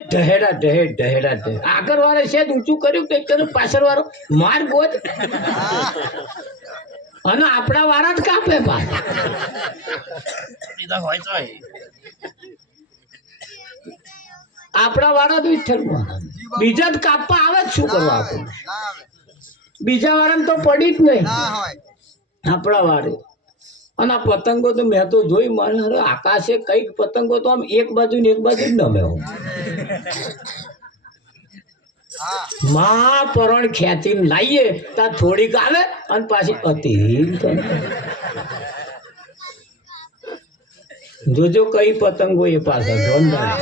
ઢહેડા ઢહેડ ઢહેડા ઢહેડ આગળ વાળે છે ઊંચું કર્યું કે કર્યું પાછળ વાળો માર ગોત અને આપણા વાળા જ કાપે આપણા વાળા જ વિઠ્ઠલમાં બીજા જ કાપવા આવે જ શું કરવા આપણે બીજા વાળાને તો પડી જ નહીં આપણા વાળે અને આ પતંગો તો મેં તો જોઈ મને આકાશે કઈક પતંગો તો આમ એક બાજુ ને એક બાજુ જ નમે માં પરણ ખેંચીને લાવીએ ત્યાં થોડીક આવે અને પાછી અતિ જોજો કઈ પતંગો એ પાછા જોરદાર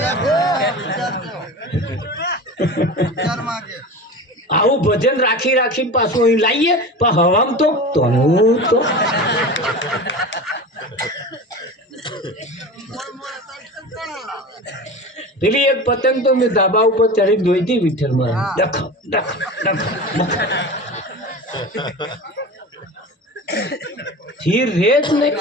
આવું ભજન રાખી રાખી પાછું અહીં લાવીએ પણ હવામ તો તોનું તો પેલી એક પતંગ તો મેં ધાબા ઉપર ચડી જોઈ હતી વિઠ્ઠલમાં ડખ ડખ ડખ સ્થિર રે જ નહીં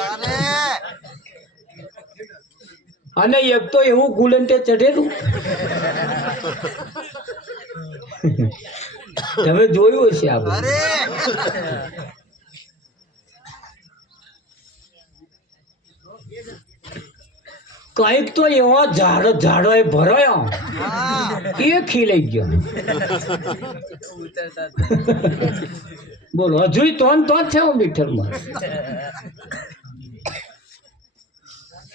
અને એક તો એવું ગુલંટે ચઢેલું તમે જોયું હશે આપણે કઈક તો એવો ઝાડો એ ભરાયો એ ખીલાઈ ગયો બોલો હજુ તો જ છે વિઠ્ઠલમાં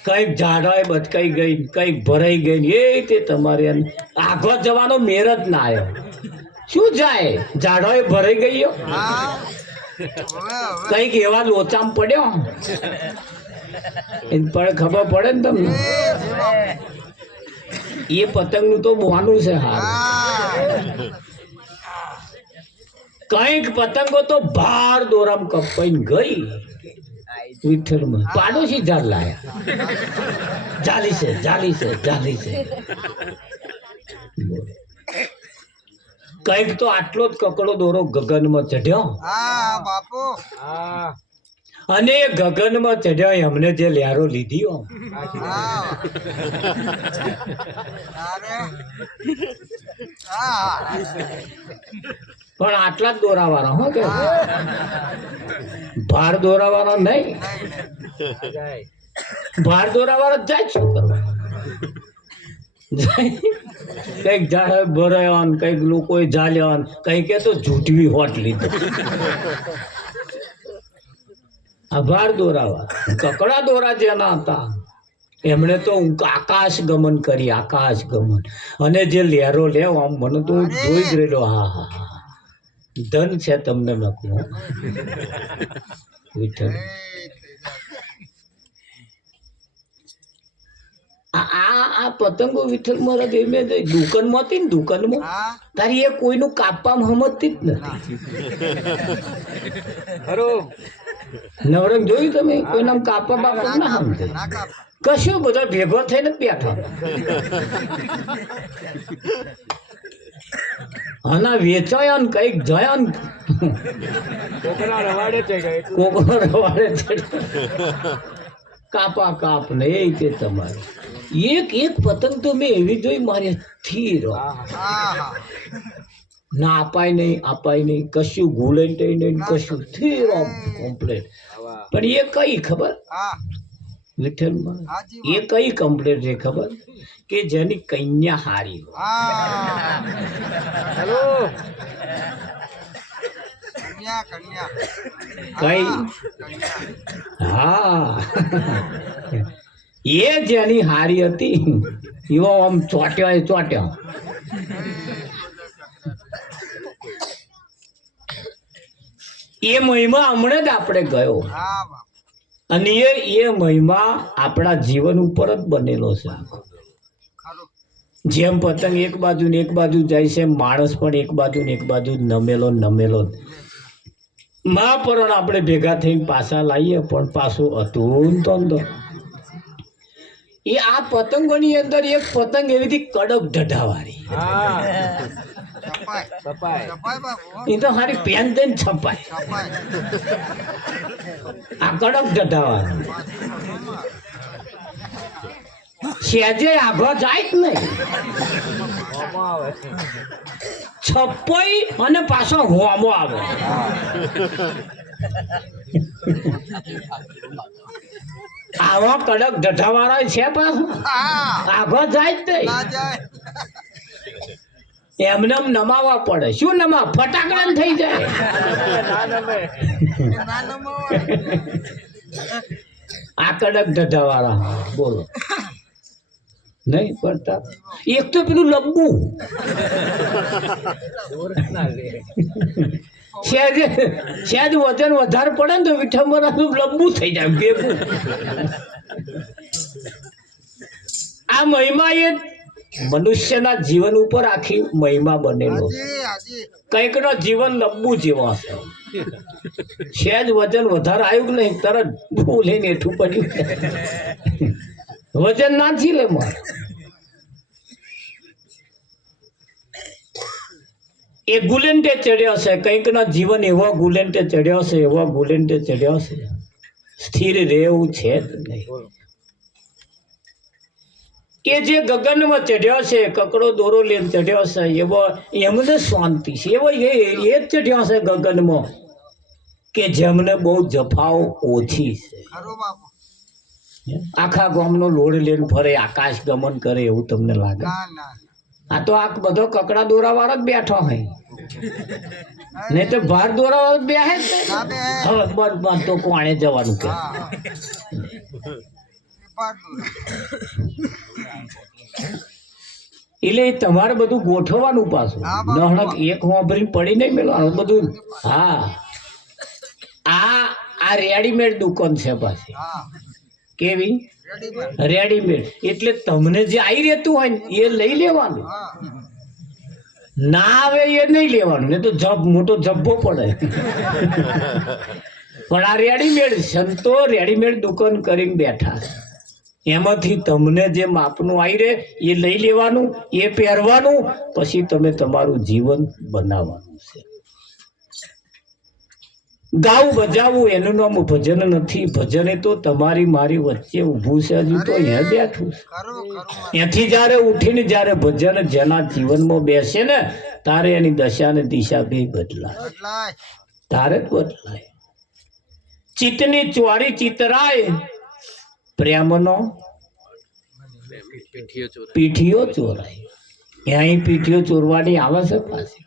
કઈક ઝાડો એ બચકાઈ ગઈ કઈક ભરાઈ ગઈ એ તે તમારે આગળ જવાનો મેર જ ના આવ્યો શું જાય ઝાડો એ ભરાઈ ગયો કઈક એવા લોચામ પડ્યો પણ ખબર પડે ને તમને એ પતંગ નું તો બોનું છે હાલ કઈક પતંગો તો ભાર દોરામ કપાઈને ગઈ વિઠ્ઠલમાં પાડોશી ઝાડ લાયા જાલી છે કઈક તો આટલો જ કકડો દોરો ગગનમાં ચઢ્યો અને એ ગગનમાં ચઢ્યો એમને જે લ્યારો લીધી પણ આટલા જ દોરાવાળા હો કે ભાર દોરાવાળો નહીં ભાર દોરાવાળો જાય શું કરવા કઈક ઝાડ ભરાયો કઈક લોકોએ ઝાલ્યો કઈક તો જૂઠવી હોટ લીધો આભાર દોરાવા કકડા દોરા જેના હતા એમણે તો આકાશ ગમન કરી આકાશ ગમન અને જે લહેરો લેવ આમ મને તો જોઈ જ રહેલો હા ધન છે તમને નકું વિઠ્ઠલ આ પતંગો વિઠ્ઠલ મહારાજ એમ દુકાનમાં હતી ને દુકાનમાં તારી એ કોઈનું કાપવામાં સમજતી જ નથી નવરંગ જોયું તમે કોઈના કાપા બાપા ના સમજે કશું બધા ભેગો થઈને બેઠા આના વેચાયા ને કઈક જયા ને કોકના રવાડે કાપા કાપ ને એ તે તમારે એક પતંગ તો મેં એવી જોઈ મારી સ્થિર ના અપાય નહીં કશું ગુલેન્ટ નહીં કશું સ્થિર કમ્પ્લેટ પણ એ કઈ ખબર વિઠ્ઠલમાં એ કઈ કમ્પ્લેટ છે ખબર કે જેની કન્યા હારી કઈ હા એ જેની હારી હતી એવો આમ ચોટ્યો એ મહિમા હમણાં જ આપણે ગયો અને એ મહિમા આપણા જીવન ઉપર જ બનેલો છે જેમ પતંગ એક બાજુ ને એક બાજુ જાય છે માણસ પણ એક બાજુ ને એક બાજુ નમેલો મહાપરણ આપણે ભેગા થઈને પાછા લાવીએ પણ પાછું હતું તો એ આ પતંગોની અંદર એક પતંગ એવી હતી કડક ઢઢાવાળી એ તો હારી પેન દઈને છપાય આ કડક ઢઢાવાળી સેજે આઘો જાય જ નહીં, છપ્પઈ અને પાછો હોમો આવે. આવા કડક ઢઠાવાળા છે પાછો, આઘો જાય જ નહીં. એમને નમાવા પડે. શું નમા? ફટાકડા થઈ જાય. આ કડક ઢઠાવાળા બોલો નહીં પડતા. એક તો પેલું લંબુ સહેજ વજન વધારે પડે ને તો વિઠંબરાનું લંબુ થઈ જાય ભેગું. આ મહિમા એ મનુષ્યના જીવન ઉપર આખી મહિમા બનેલો. કંઈક નો જીવન લંબુ જેવો હશે. સહેજ વજન વધારે આવ્યું કે નહીં તરત લઈને હેઠું પડ્યું. વજન ના ઝીલે મારે. એ ગુલેન્ટે ચડ્યો છે. કંઈક ના જીવન એવો ગુલેન્ટે ચડ્યો છે, એવો ગુલેન્ટે ચડ્યો છે, સ્થિર રહેવું છે જ નહીં. એ જે ગગનમાં ચડ્યો છે, કકડો દોરો લઈને ચડ્યો છે, એવો એમને શાંતિ છે. એવો એ જ ચડ્યો છે ગગનમાં કે જેમને બહુ જફાઓ ઓછી છે. આખા ગામનો લોડ લઈને ફરે, આકાશ ગમન કરે એવું તમને લાગે? આ તો આ બધો કકડા દોરા વાળો જ બેઠો હોય, નહીં તો ભાર દોરા વાળો બે હે. હવે બસ તો કોણે જવાનું કે એટલે તમારે બધું ગોઠવવાનું પાછું. નહણક એક વાપરીને પડી નહીં મેળવાનું બધું. હા, આ રેડીમેડ દુકાન છે પાછી. કેવી? રેડીમેડ. એટલે તમને જે આવી રહેતું હોય ને એ લઈ લેવાનું, ના આવે એ નહીં લેવાનું, ને તો મોટો જબ્બો પડે. પણ આ રેડીમેડ સંતો રેડીમેડ દુકાન કરીને બેઠા, એમાંથી તમને જે માપનું આવી રહે એ લઈ લેવાનું, એ પહેરવાનું, પછી તમે તમારું જીવન બનાવવાનું છે. ગાવું બજાવવું એનું નામ ભજન નથી. ભજન એ તો તમારી મારી વચ્ચે ઊભું છે, હજુ તો અહીંયા બેઠું છે. એથી જયારે ઉઠીને જયારે ભજન જેના જીવનમાં બેસે ને તારે એની દશા ને દિશા બે બદલાય, તારે જ બદલાય. ચિત્તની ચોરી ચિતરાય, પ્રેમનો પીઠીઓ ચોરાય. અહીં પીઠીઓ ચોરવાની આવે છે પાછી.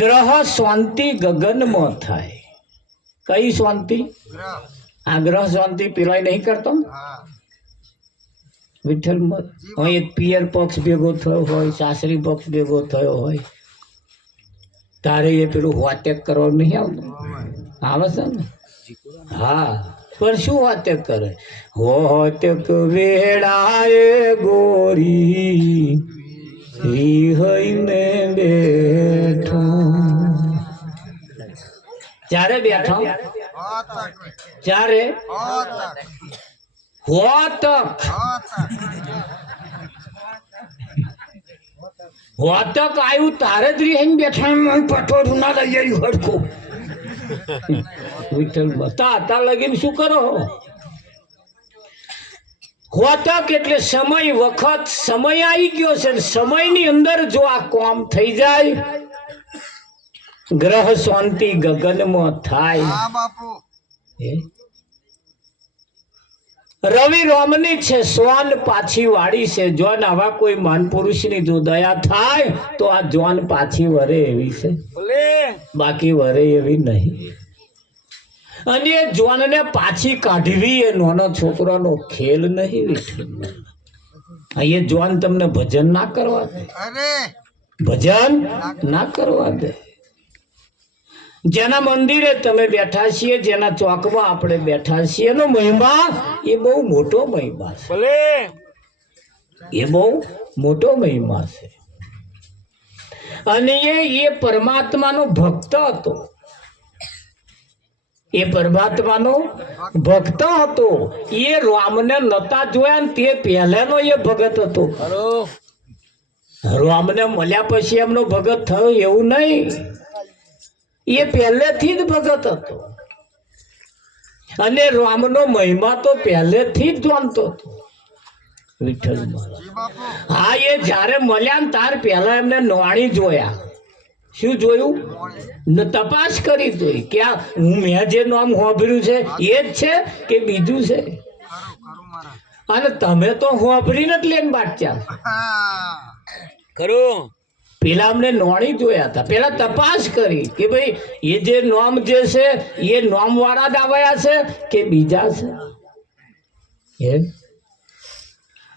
ગ્રહ શાંતિ ગગનમાં થાય. કઈ શાંતિ? આ ગ્રહ શાંતિ પેલા નહીં કરતો વિઠ્ઠલ. એક પિયર પક્ષ ભેગો થયો હોય, સાસરી પક્ષ ભેગો થયો હોય, તારે એ પેલું વાટેક કરવાનું નહીં આવતું? આવે છે ને? હા, પણ શું વાટેક કરે? હોતક વેળાએ ગોરી હઈને બેઠો. ચારે બેઠો, ચારે હોતક આવ્યું તારે જ રહીને બેઠા. પટોરું ના લઈ આવ્યું હડકો. વિઠ્ઠલ બતા લગીને શું કરો? હોતક એટલે સમય, વખત. સમય આવી ગયો છે, સમયની અંદર જો આ કામ થઈ જાય, ગ્રહ શાંતિ ગગનમાં થાય. રવિ રોમની છે, સોન પાછી વાળી છે. જોન આવા કોઈ મહાન પુરુષની જો દયા થાય તો આ જોન પાછી વરે એવી છે, બાકી વરે એવી નહીં. અને એ જોનને પાછી કાઢવી એ નાનો છોકરાનો ખેલ નહીં. એ જોન તમને ભજન ના કરવા દે, ભજન ના કરવા દે. જેના મંદિરે તમે બેઠા છીએ, જેના ચોકમાં આપણે બેઠા છીએ, એનો મહિમા એ બહુ મોટો મહિમા છે. એ બહુ મોટો મહિમા છે. અને એ પરમાત્માનો ભક્ત હતો. એ પરમાત્માનો ભક્ત હતો. એ રામને નતા જોયા ને તે પહેલાનો એ ભગત હતો. રામને મળ્યા પછી એમનો ભગત થયો એવું નહીં. એ પહેલેથી જ ભગત હતો અને રામનો મહિમા તો પહેલેથી જ જાણતો હતો. વિઠ્ઠલ મહારાજ. હા, એ જ્યારે મળ્યા ને તાર પહેલા એમને નોણી જોયા. શું જોયું? તપાસ કરી જોઈ કે આ મેં જે નામ હોભર્યું છે એ જ છે કે બીજું છે. અને તમે તો હોભરીને જ લઈને બાટચ્યા ખરું. પેલા અમને નોણી જોયા હતા, પેલા તપાસ કરી કે ભાઈ એ જે નામ જે છે એ નામ વાળા જ આવ્યા છે કે બીજા છે.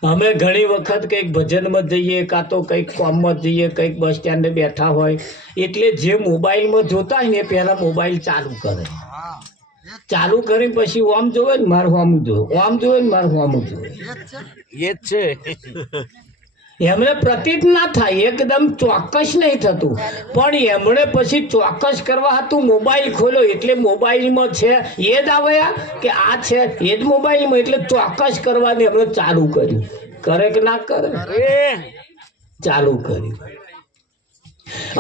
અમે ઘણી વખત કંઈક ભજનમાં જઈએ, કાં તો કંઈક કોમમાં જઈએ, કંઈક બસ સ્ટેન્ડે બેઠા હોય એટલે જે મોબાઈલમાં જોતા હોય ને એ પહેલા મોબાઈલ ચાલુ કરે. ચાલુ કરી પછી ઓમ જોવે ને મારે હોમ જોવે, ઓમ જોવે ને મારે હોમ જોવે. એ જ છે. એમને પ્રતીત ના થાય, એકદમ ચોક્કસ નહીં થતું, પણ એમણે પછી ચોક્કસ કરવા હતું મોબાઈલ ખોલ્યો એટલે મોબાઈલમાં છે એ જ આવ્યા કે આ છે એ જ મોબાઈલમાં, એટલે ચોક્કસ કરવાની એમણે ચાલુ કર્યું. કરે કે ના કરે? ચાલુ કર્યું.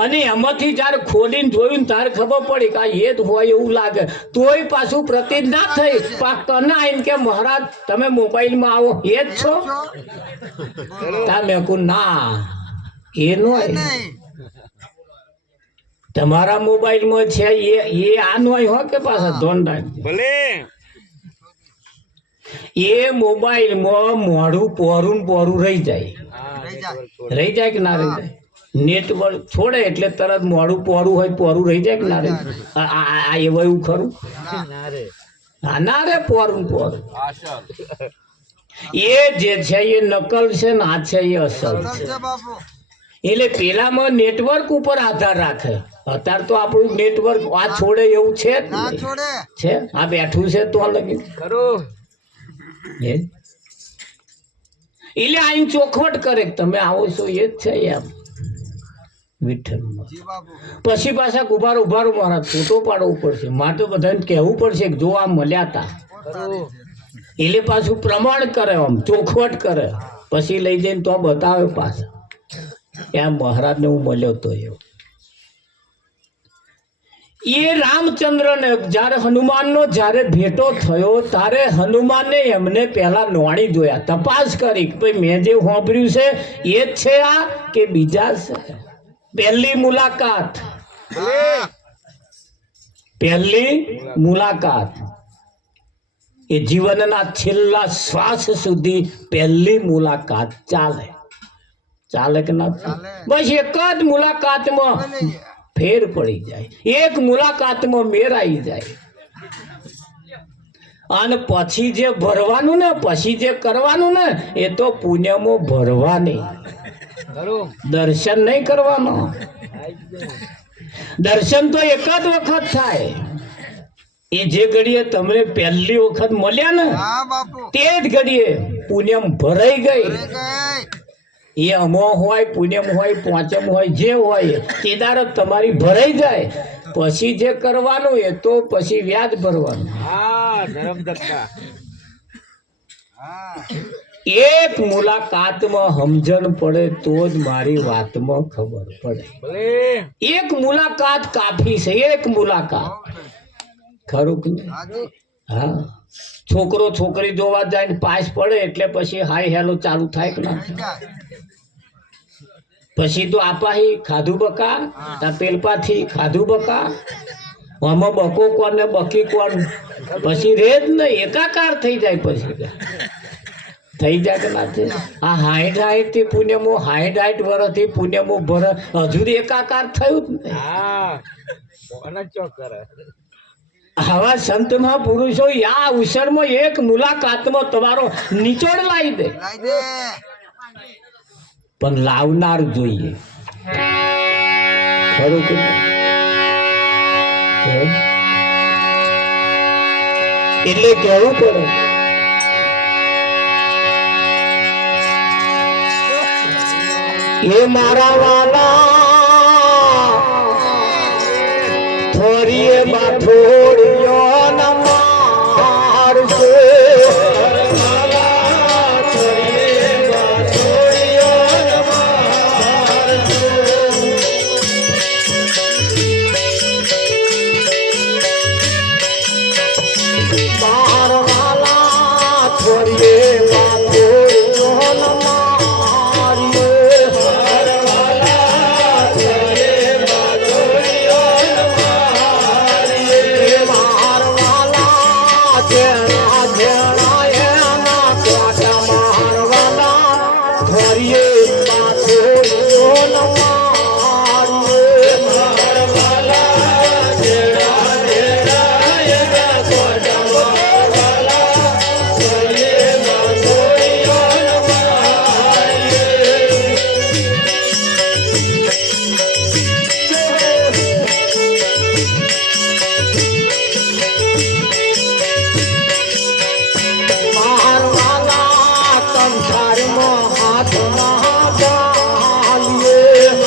અને એમાંથી જયારે ખોલીને જોયું ને તારે ખબર પડી કે એ જ હોય એવું લાગે, તોય પાછું પ્રતીત ના થઈ. તને આવીને કે મહારાજ તમે મોબાઈલમાં આવો એ જ છો? તમે કહું ના, એ નો તમારા મોબાઈલમાં છે એ આ નો હો કે પાછા ધોંડા ભલે એ મોબાઈલમાં મોઢું પોરું રહી જાય કે ના રહી જાય? નેટવર્ક છોડે એટલે તરત મોડું પોરું રહી જાય કે ના રહી? આ એવું ખરું? ના રે, પોરું એ જે છે એ નકલ છે ને આ છે એ અસલ છે. એટલે પેલામાં નેટવર્ક ઉપર આધાર રાખે. અત્યારે તો આપણું નેટવર્ક આ છોડે એવું છે આ બેઠું છે તો લગી ખરું. એટલે આઈ ચોખવટ કરે તમે આવો છો એ જ છે એમ. વિઠ્ઠલ પછી પાછા ઉભારો મારા ફોટો પાડવો પડશે, મારે તો બધાને કહેવું પડશે કે જો આ મળ્યા હતા. એટલે પાછું પ્રમાણ કરે, આમ ચોખવટ કરે, પછી લઈ જઈને તો બતાવે પાછા એમ મહારાજને હું મળ્યો તો. એ રામચંદ્રને જ્યારે હનુમાનનો જ્યારે ભેટો થયો ત્યારે હનુમાને એમને પહેલા નોણી જોયા, તપાસ કરી કે ભાઈ મેં જે સાંભળ્યું છે એ જ છે આ કે બીજા છે. પહેલી મુલાકાત એ જીવનના છેલ્લા શ્વાસ સુધી પહેલી મુલાકાત ચાલે કે ના ચાલે? બસ એક જ મુલાકાતમાં ફેર પડી જાય, એક મુલાકાતમાં મેરાઈ જાય. અને પછી જે ભરવાનું ને પછી જે કરવાનું ને એ તો પુણ્યમાં ભરવાની, દર્શન નહીં કરવાનો. દર્શન તો એક જ વખત થાય. એ જે ઘડીએ તમને પહેલી વખત મળ્યા ને તે જ ઘડીએ પુણ્યમ ભરાઈ ગઈ. એ અમો હોય, પુણ્યમ હોય, પાંચમ હોય, જે હોય તેદાર તમારી ભરાઈ જાય. પછી જે કરવાનું એ તો પછી વ્યાજ ભરવાનું. એક મુલાકાતમાં સમજણ પડે તો જ મારી વાતમાં ખબર પડે. એક મુલાકાત કાફી છે, એક મુલાકાત. ખરું કે હા? છોકરો છોકરી જોવા જાય ને પાસ પડે એટલે પછી હાય હેલો ચાલુ થાય કે ના? પછી તો આપાહી ખાધું બકા, પેલપાથી ખાધું બકા, આમાં બકો કોણ ને બકી કોણ, પછી રે જ નહીં, એકાકાર થઈ જાય. પછી થઈ જાય કે ના થઈ? આ 60 થી પુણ્યમાં 60 વર્ષથી પુણ્યમાં ભરે હજુ એકાકાર થયું જ નહીં. આવા સંત મહાપુરુષો આ અવસરમાં એક મુલાકાતમાં તમારો નિચોડ લાવી દે, પણ લાવનાર જોઈએ. ખરું કે એટલે કેવું પડે એ મારા વાલા થોડીએ બાઠોડિયો નમારશે. મારા વાલા થોડીએ બાઠોડિયો સંસારમાં હાથમાં ચાલીએ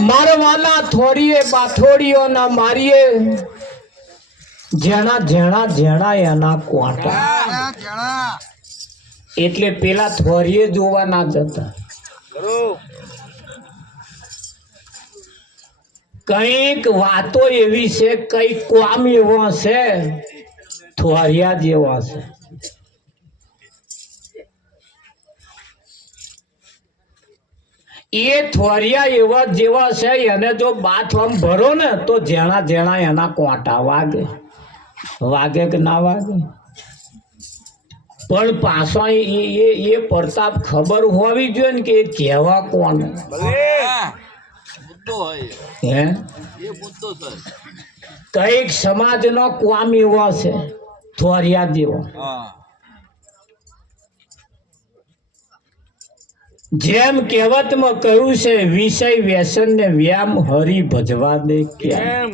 મારવાના થોડીએ બાથોડીઓ ના મારીએ જેણા જેણા જેણા એના કોટા એટલે પેલા થોરીએ જોવા ના જતા કઈક વાતો એવી છે કઈક કામ એવા છે થોરિયા જેવા છે એ થોરિયા એવા જેવા છે એને જો બાથ આમ ભરો ને તો જેણા જેણા એના કોટા વાગે વાગે કે ના વાગે પણ પાછા એ પ્રતાપ ખબર હોવી જોઈએ ને કે એ કહેવા કોણ હે કઈક સમાજનો કામ એવો છે થોરિયા જેવો જેમ કહેવતમાં કહ્યું છે વિષય વ્યસન ને વ્યામ હરી ભજવા દે કેમ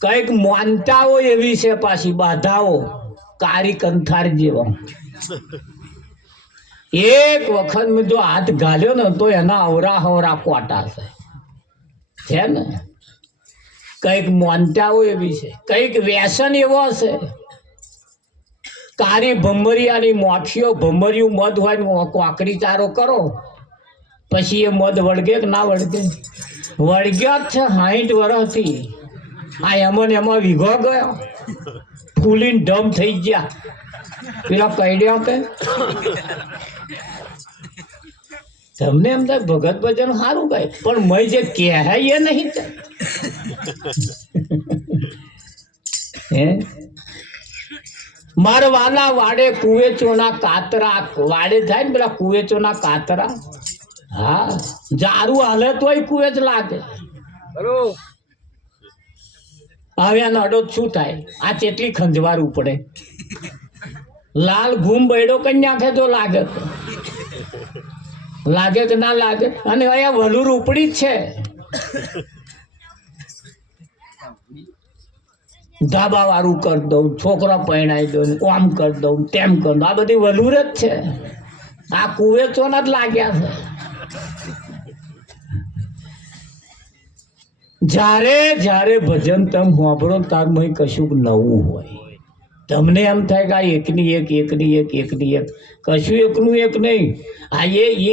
કઈક માનતાઓ એવી છે પાછી બાધાઓ કારી કંથાર જેવો એક વખત મેં જો હાથ ગાલ્યો ને તો એના અવરા હવરા કોટા છે ને કઈક માનતાઓ એવી છે કઈક વ્યસન એવો છે કારી ભમરિયાની મોઠીઓ ભમરિયું મધ હોય કોકરી ચારો કરો પછી એ મધ વળગે કે ના વળગે વળગ્યો જ છે 60 વર્ષથી આ એમાં વીઘો ગયો ફૂલીને ડમ થઈ ગયા પેલા કઈડ્યા કે તમને એમ થાય ભગત ભજન સારું ગાય પણ મય જે કહેવાય એ નહીં હે મારવાના વાડે કુવેચોના કાતરા વાડે થાય ને પેલા કુવેચોના કાતરા હા જારું હાલે તોય કુવેચ લાગે હવે આનો અડો શું થાય આ કેટલી ખંજવારું પડે લાલ ઘૂમ બૈડો કઈ નાખે તો લાગે લાગે કે ના લાગે અને અહીંયા વલુર ઉપડી જ છે ધાબા વાળું કરી દઉં છોકરા પરણાવી દઉં આમ કરી દઉં તેમ કરી દઉં આ બધી વલુર જ છે આ કુવેચોના જ લાગ્યા છે જ્યારે જ્યારે ભજન તમે સાંભળો તારમાં કશુંક નવું હોય તમને એમ થાય કે આ એકની એક કશું એકનું એક નહીં આ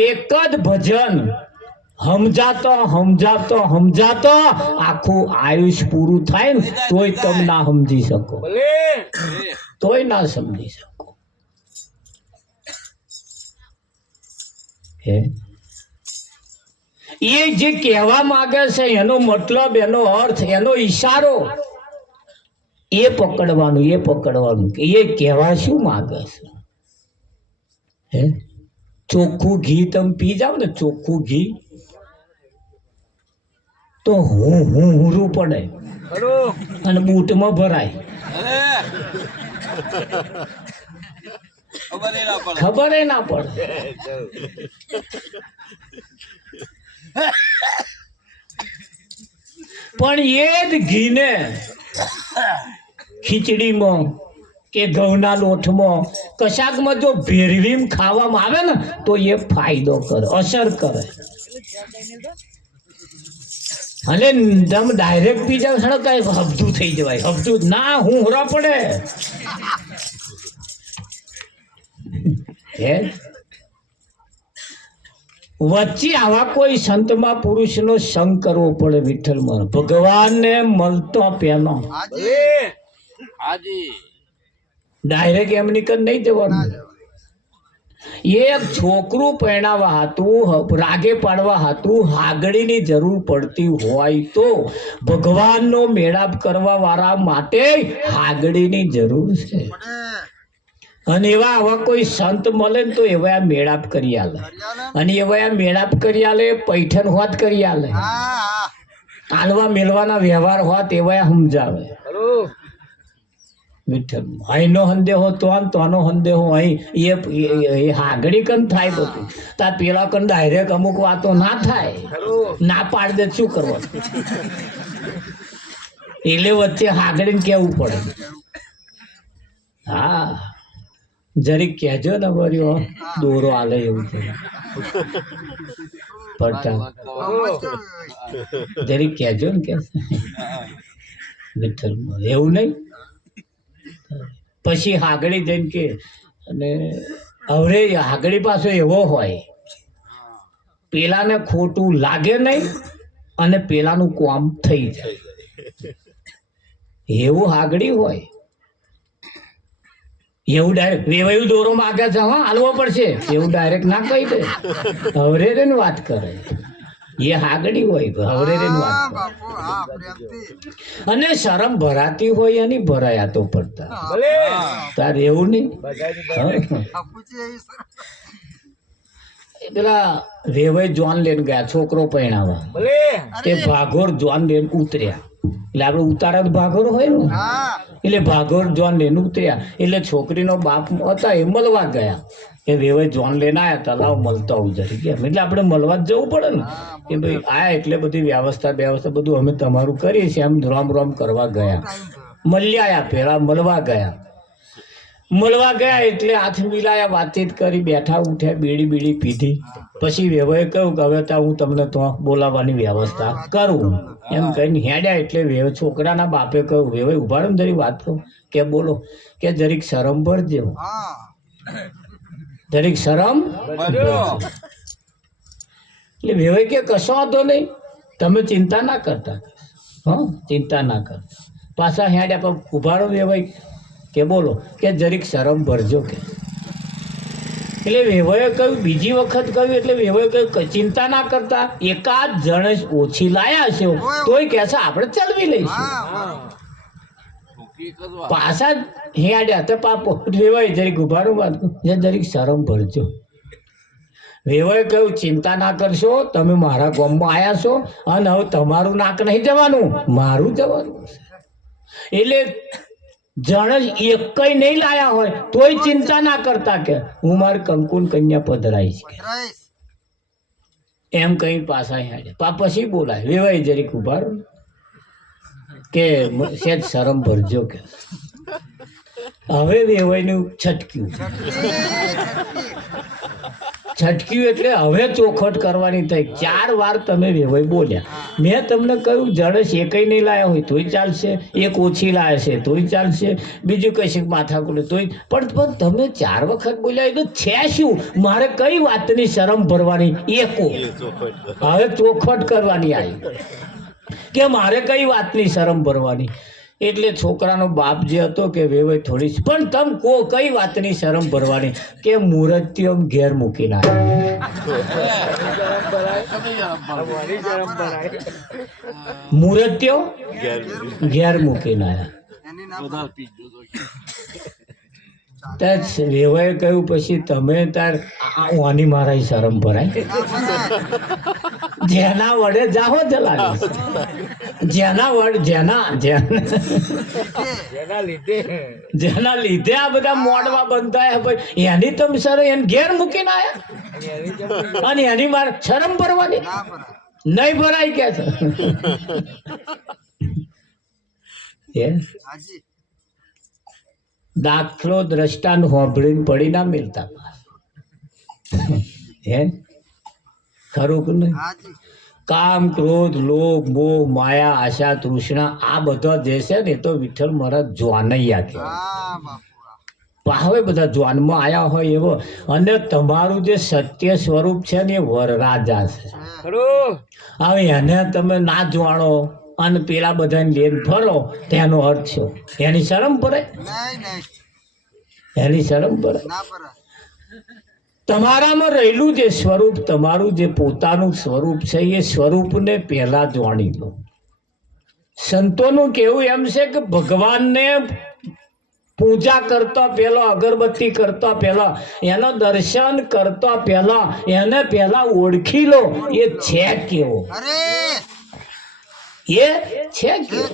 એક જ ભજન સમજાતો સમજાતો સમજાતો આખું આયુષ પૂરું થાય ને તોય તમે ના સમજી શકો, તોય ના સમજી શકો. હે એ જે કહેવા માંગે છે એનો મતલબ, એનો અર્થ, એનો ઈશારો એ પકડવાનું, એ પકડવાનું કે એ કહેવા શું માંગે છે. હે ચોખ્ખું ઘી તમે પી જાવ ને, ચોખ્ખું ઘી, તો હુંરું પડે અને બૂટમાં ભરાય, ખબર ના પડે. પણ એ જ ઘીને ખીચડીમાં કે ઘઉંના લોટમાં કશાકમાં જો ભેરવીમ ખાવામાં આવે ને તો એ ફાયદો કરે, અસર કરે. અને તમે ડાયરેક્ટ પી જાવ છો કઈ હબધું થઈ જવાય, હબધું ના હુંહરા પડે. હે વચ્ચે આવા કોઈ સંતમાં પુરુષનો સંગ કરવો પડે. વિઠ્ઠલમાં ભગવાનને મળતો પેલો ડાયરેક્ટ એમની કદ નહીં જવાનું. એક છોકરું પરણાવવા હતું, રાગે પાડવા હતું, હાગડીની જરૂર પડતી હોય તો ભગવાનનો મેળાપ કરવા વાળા માટે હાગડીની જરૂર છે. અને એવા આવા કોઈ સંત મળે ને તો એવા મેળાપ કરી આલે, અને એવા મેળાપ કરી આલે, પૈઠણ હોત કરી આલે, આલવા મેળવાના વ્યવહાર હોત એવા સમજાવે. વિઠ્ઠલ અહીંનો સંદેહો તોનો સંદેહો અહીં, એ હાગડી કન થાય બધું. તા પેલા કન ડાયરેક્ટ અમુક વાતો ના થાય, ના પાડ દે શું કરવાનું. એટલે વચ્ચે હાગડીને કેવું પડે. હા જરીક કહેજો ને વર્યો દોરો આલે એવું છે પડતા, જરીક કહેજો ને કે વિઠ્ઠલ એવું નહીં. પછી હાગડી જઈને કે, અને હવે હાગડી પાછો એવો હોય પેલાને ખોટું લાગે નહીં અને પેલાનું કામ થઈ જાય એવું હાગડી હોય. એવું ડાયરેક્ટ વેવાયું દોરો માગે છે, હા હાલવો પડશે એવું ડાયરેક્ટ ના કહી દે, હવરે ને વાત કરે. એ હાગડી હોય, હવરે ને વાત કરે. અને શરમ ભરાતી હોય એની ભરાયા તો પડતા તાર એવું નહીં. પેલા વેવાઈ જોન લઈને ગયા છોકરો પરણાવવા, તે ભાગોર જોન લઈને ઉતર્યા. એટલે આપડે ઉતારા ભાગોર હોય ને, એટલે ભાગોર જોન લઈને ઉતર્યા. એટલે છોકરીનો બાપ હતા એ મળવા ગયા, એ વેવાઈ જોન લઈને આવ્યા હતા, લાવ મળતા આવું જરી ગયા. એટલે આપણે મળવા જ જવું પડે ને કે ભાઈ આયા એટલે બધી વ્યવસ્થા બધું અમે તમારું કરીએ છીએ, એમ રોમ રોમ કરવા ગયા. મળ્યા પેલા મળવા ગયા એટલે હાથ મિલાયા, વાતચીત કરી, બેઠા ઉઠ્યા, બીડી પીધી. પછી વેવાએ કહ્યું કે હવે ત્યાં હું તમને તો બોલાવવાની વ્યવસ્થા કરું એમ કહીને હેડ્યા. એટલે છોકરાના બાપે કહ્યું વેવાઈ ઉભા રહો જરી વાત કહું. કે બોલો. કે જરીક શરમ ભરજો, જરીક શરમ. એટલે વેવાઈ કે કશો વાંધો નહીં, તમે ચિંતા ના કરતા. હા ચિંતા ના કરતા. પાછા હેડ્યા પણ ઉભા રહો વેવાઈ કે બોલો. કે જરીક શરમ ભરજો કે. એટલે વેવાએ કહ્યું, બીજી વખત કહ્યું એટલે વેવાએ કહ્યું ચિંતા ના કરતા, એકાદ જણ ઓછી લાયા છે તોય કે છે આપણે ચલવી લઈશું. પાછા હેડ્યા તો પાપો વેવાય જરીક ઉભા રહો, જરીક શરમ ભરજો. વેવાએ કહ્યું ચિંતા ના કરશો, તમે મારા ગામમાં આવ્યા છો અને હવે તમારું નાક નહીં જવાનું, મારું જવાનું. એટલે જણ એકઈ નહીં લાયા હોય તોય ચિંતા ના કરતા કે હું મારી કંકુન કન્યા પધરાઈશ એમ કઈ પાછા હેડ્યા. પછી બોલાય વેવાય જરીક ઉભા રહો કે સેજ શરમ ભરજો કે. હવે વેવાયનું છટક્યું, છટક્યું એટલે હવે ચોખવટ કરવાની થઈ. 4 વાર તમે વેવાઈ બોલ્યા. મેં તમને કહ્યું જણસ એકઈ નહીં લાયા હોય તોય ચાલશે, એક ઓછી લાયા છે તોય ચાલશે, બીજું કશીક માથાકૂટ તોય, પણ તમે 4 વખત બોલ્યા એટલે છે શું? મારે કઈ વાતની શરમ ભરવાની? એકો હવે ચોખવટ કરવાની આવી કે મારે કઈ વાતની શરમ ભરવાની. એટલે છોકરાનો બાપ જે હતો કે વેવાઈ થોડી, પણ તમ કો કઈ વાતની શરમ ભરવાની? કે મૂર્તિઓ ઘેર મૂકીને મૂર્તિઓ ઘેર મૂકીને આવ્યા. વેવાએ કહ્યું પછી તમે તાર આની મારા શરમ ભરાય? જેના વડે જાહો ચલાવી, જેના લીધે આ બધા મોડવા બંધાયા ભાઈ, એની તમે સર એને ઘેર મૂકીને આયા અને એની મારે શરમ ભરવાની? નહીં ભરાય કે છે. દાખલો દ્રષ્ટાંત હોંભળીને પડી ના મિલતા હે ખરું કે નહીં? કામ, ક્રોધ, લોભ, મોહ, માયા, આશા, તૃષ્ણા આ બધા જે છે ને એ તો વિઠ્ઠલ મહારાજ જોનૈયા કહેવાય. હવે બધા જોનમાં આયા હોય એવો. અને તમારું જે સત્ય સ્વરૂપ છે ને એ વરરાજા છે. હવે એને તમે ના જાણો અને પેલા બધાને લેન ફરો તેનો અર્થ છે એની શરમ પડે? એની શરમ પડે? તમારામાં રહેલું જે સ્વરૂપ, તમારું જે પોતાનું સ્વરૂપ છે એ સ્વરૂપને પહેલા જાણી લો. સંતોનું કેવું એમ છે કે ભગવાનને પૂજા કરતા પહેલા, અગરબત્તી કરતા પહેલા, એનો દર્શન કરતા પહેલા એને પહેલા ઓળખી લો એ છે કેવો, એ છે કેવો,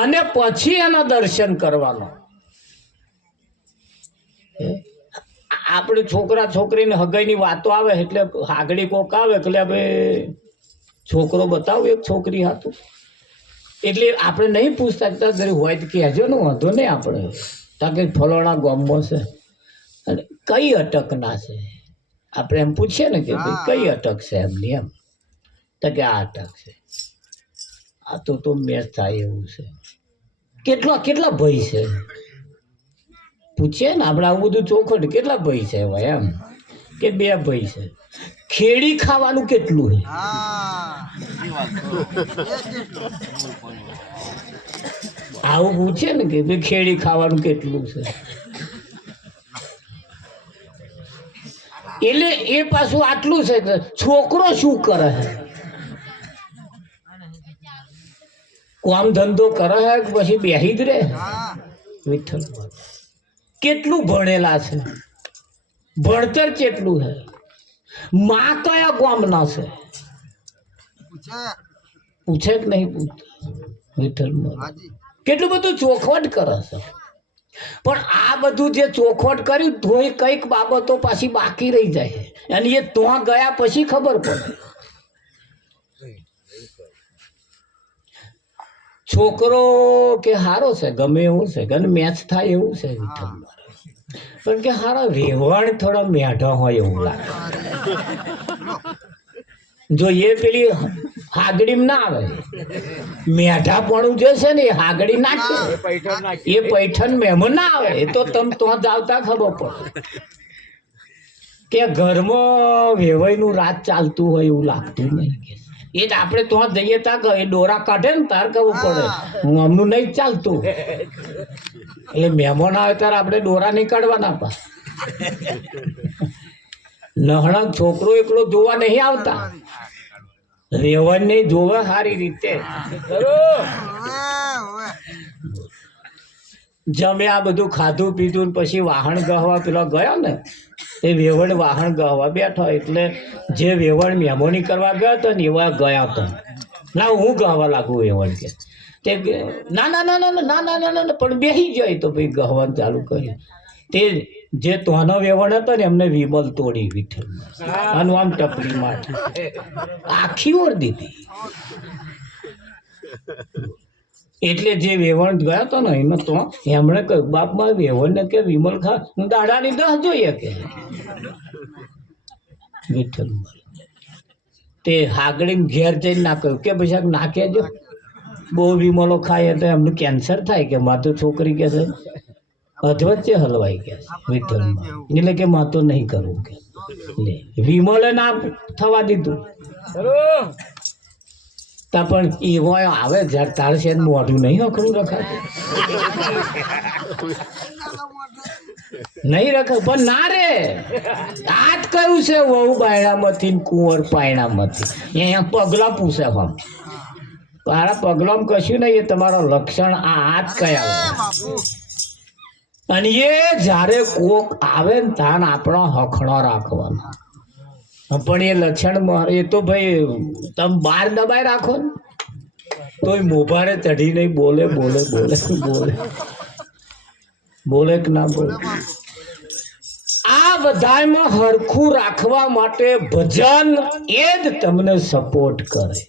અને પછી એના દર્શન કરવાનો. આપણે છોકરા છોકરીને હગાઈની વાતો આવે એટલે આગળી કોક આવે એટલે ભાઈ છોકરો બતાવું એક છોકરી હતું, એટલે આપણે નહીં પૂછતા ઘરે હોય તો કહેજો ને, વાંધો નહીં આપણે તાકે ફલોણા ગામમાં છે અને કઈ અટકના છે, આપણે એમ પૂછીએ ને કે ભાઈ કઈ અટક છે એમની, એમ તો કે આ અટક છે. આ તો મેચ થાય એવું છે. કેટલા ભય છે પૂછીએ ને આપણે, આવું બધું ચોખટ કેટલા ભય છે ભાઈ? એમ કે 2 ભય છે. ખેડી ખાવાનું કેટલું છે? આવું પૂછે ને કે ભાઈ ખેડી ખાવાનું કેટલું છે? એટલે એ પાછું આટલું છે કે છોકરો શું કરે છે? કામ ધંધો કરે છે પછી બેહી જ રે? વિઠ્ઠલ કેટલું ભણેલા છે, ભણતર કેટલું છે, માં કયા ગામના છે પૂછે કે નહીં પૂછતા? વિઠ્ઠલ કેટલું બધું ચોખવટ કરે છે. પણ આ બધું જે ચોખવટ કર્યું તોય કઈક બાબતો પાછી બાકી રહી જાય અને એ ત્યાં ગયા પછી ખબર પડે. છોકરો કે હારો છે ગમે એવું છે અને મેચ થાય એવું છે વિઠ્ઠલ મહારાજ, પણ કે હારા વેવાણ થોડા મેઢા હોય એવું લાગે. જો એ પેલી હાગડી ના આવે, મેઢાપણું જે છે ને એ હાગડી નાખે, એ પૈઠણ મેમો ના આવે. એ તો તમે તો આવતા ખબર પડે કે ઘરમાં વેવાઈનું રાત ચાલતું હોય એવું લાગતું નહીં. એ જ આપણે તો જઈએ ત્યાં એ દોરા કાઢે ને તાર ખબર પડે હું અમનું નહીં ચાલતું. એટલે મહેમાન આવે ત્યારે આપણે દોરા નહીં કાઢવાના પા. નહણા છોકરો એકલો જોવા નહીં આવતા, રેવણને જોવે સારી રીતે. જમે આ બધું ખાધું પીધું પછી વાહણ ગહવા પેલા ગયા ને એ વેવણ વાહણ ગહવા બેઠા, એટલે જે વેવણ મહેમાની કરવા ગયા હતા ને એવા ગયા હતા. ના હું ગહવા લાગુ વેવણ કે તે ના ના ના ના ના ના ના ના પણ બેસી જાય તો ભાઈ ગહવાનું ચાલુ કર્યું. તે જે તોનો વેવણ હતો ને એમને વિમલ તોડી વિઠ્ઠલ અને આમ ટપલી માટી આખી ઓર દીધી. એટલે જે વેવણ ગયો હતો ને એમાં તો એમણે કહ્યું બાપમાં વેવણને કે વિમલ ખા દાડાની 10 જોઈએ કે વિઠ્ઠલ તે હાગડી ઘેર જઈને ના કહ્યું કે પછી નાખે જો બહુ વિમલો ખાય તો એમનું કેન્સર થાય કે માં તો છોકરી કે છે અધવચ્ચે હલવાઈ ગયા વિઠ્ઠલમાં એટલે કે માં તો નહીં કરવું કે વિમલે ના થવા દીધું તા પણ એવો આવે જ્યારે તારે છે મોઢું નહીં અખડું રખાતું નહીં રખાય પણ ના રે આ જ કયું છે વહુ બાયણામાંથી કુંવર પાયણામાંથી અહીંયા પગલા પૂછે હમ તારા પગલામાં કશું નહીં એ તમારો લક્ષણ આ જ કયા અને એ જ્યારે કોક આવે ને તાન આપણો હખણો રાખવાનો પણ એ લક્ષણ એ તો ભાઈ તમે બહાર દબાઈ રાખો ને તોય મોભારે ચઢી નહીં બોલે બોલે બોલે બોલે બોલે કે ના બોલે આ બધામાં હરખું રાખવા માટે ભજન એ જ તમને સપોર્ટ કરે